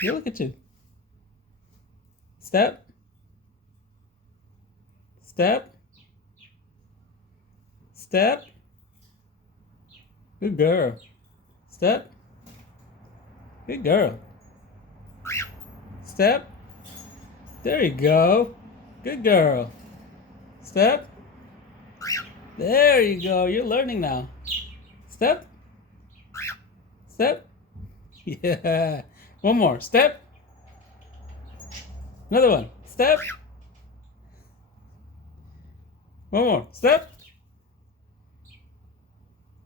You look at you. Step. Step. Step. Good girl. Step. Good girl. Step. There you go. Good girl. Step. There you go. You're learning now. Step. Step. Yeah. One more. Step. Another one. Step. One more. Step.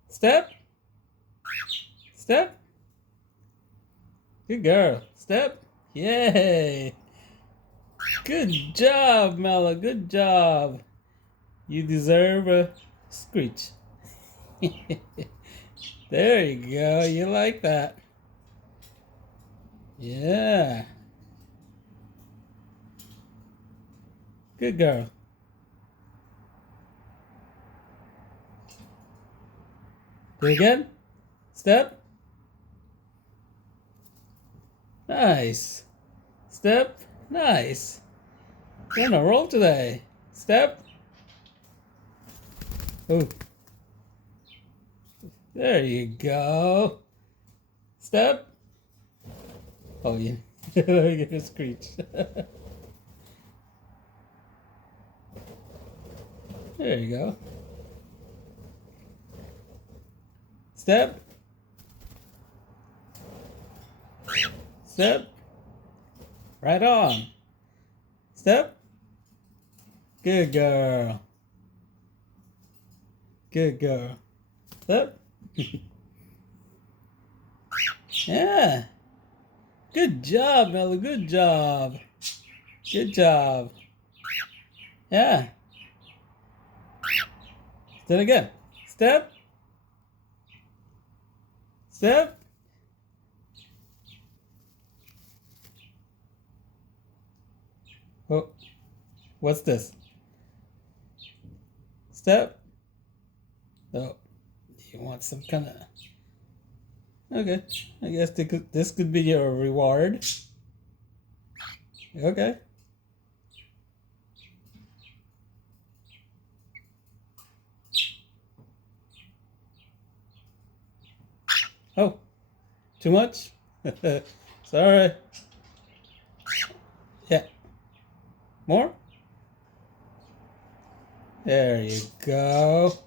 Step. Step. Good girl. Step. Yay. Good job, Mellow. Good job. You deserve a screech. There you go. You like that. Yeah. Good girl. Do it again. Step. Nice. Step. Nice. You're on a roll today. Step. Oh. There you go. Step. Oh, yeah. Let me get a screech. There you go. Step. Step. Right on. Step. Good girl. Good girl. Step. Yeah. Good job, Mellow. Good job. Good job. Yeah. Then again. Step. Step. Oh, what's this? Step. Oh, you want some kind of... Okay, I guess this could be your reward. Okay. Oh, too much? Sorry. Yeah. More? There you go.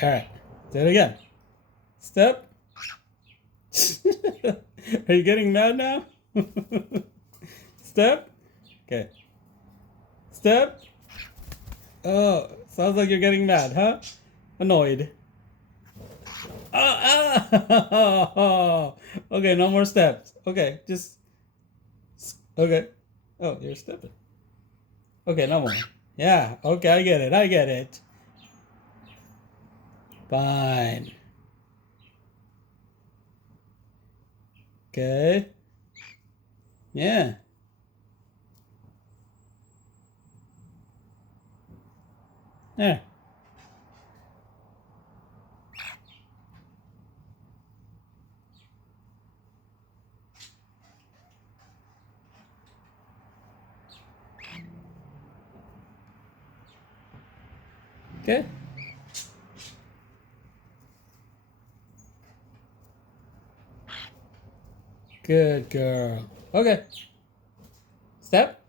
All right, do it again. Step. Are you getting mad now? Step. Okay. Step. Oh, sounds like you're getting mad, huh? Annoyed. Oh. Okay, no more steps. Okay, just... Okay. Oh, you're stepping. Okay, no more. Yeah, okay, I get it. I get it. Fine. Okay. Yeah. Yeah. Okay. Good girl. Okay. Step.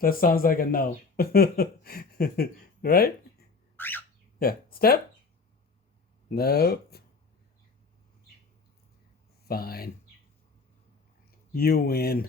That sounds like a no. Right? Yeah. Step. Nope. Fine. You win.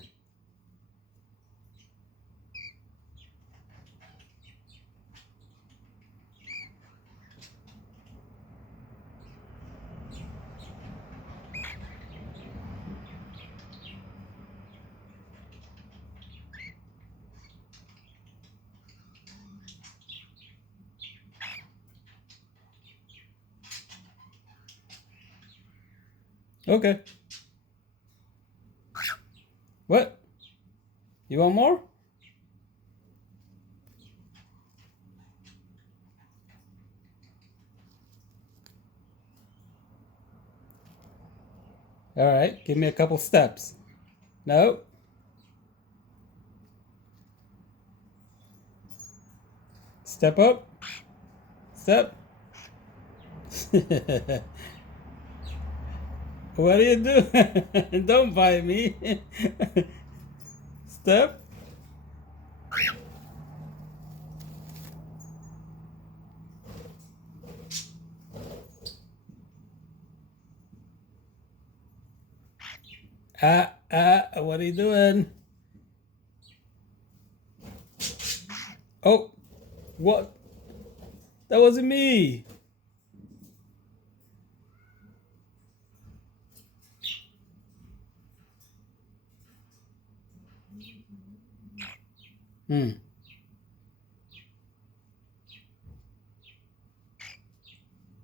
Okay. What? You want more? All right, give me a couple steps. No. Step up. Step. What do you do? Don't bite me. Step. What are you doing? Oh, what? That wasn't me. Hmm.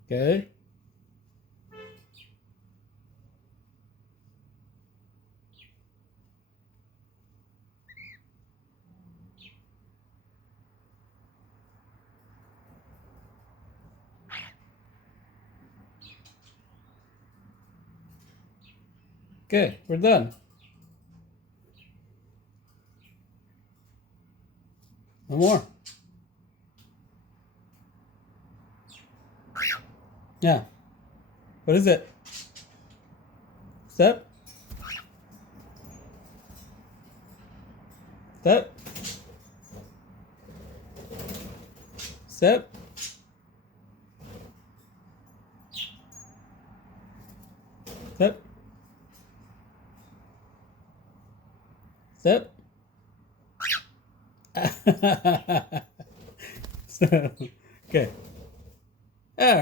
Okay. Okay, we're done. No more. Yeah. What is it? Step. Step. Step. Step. Step. So, okay.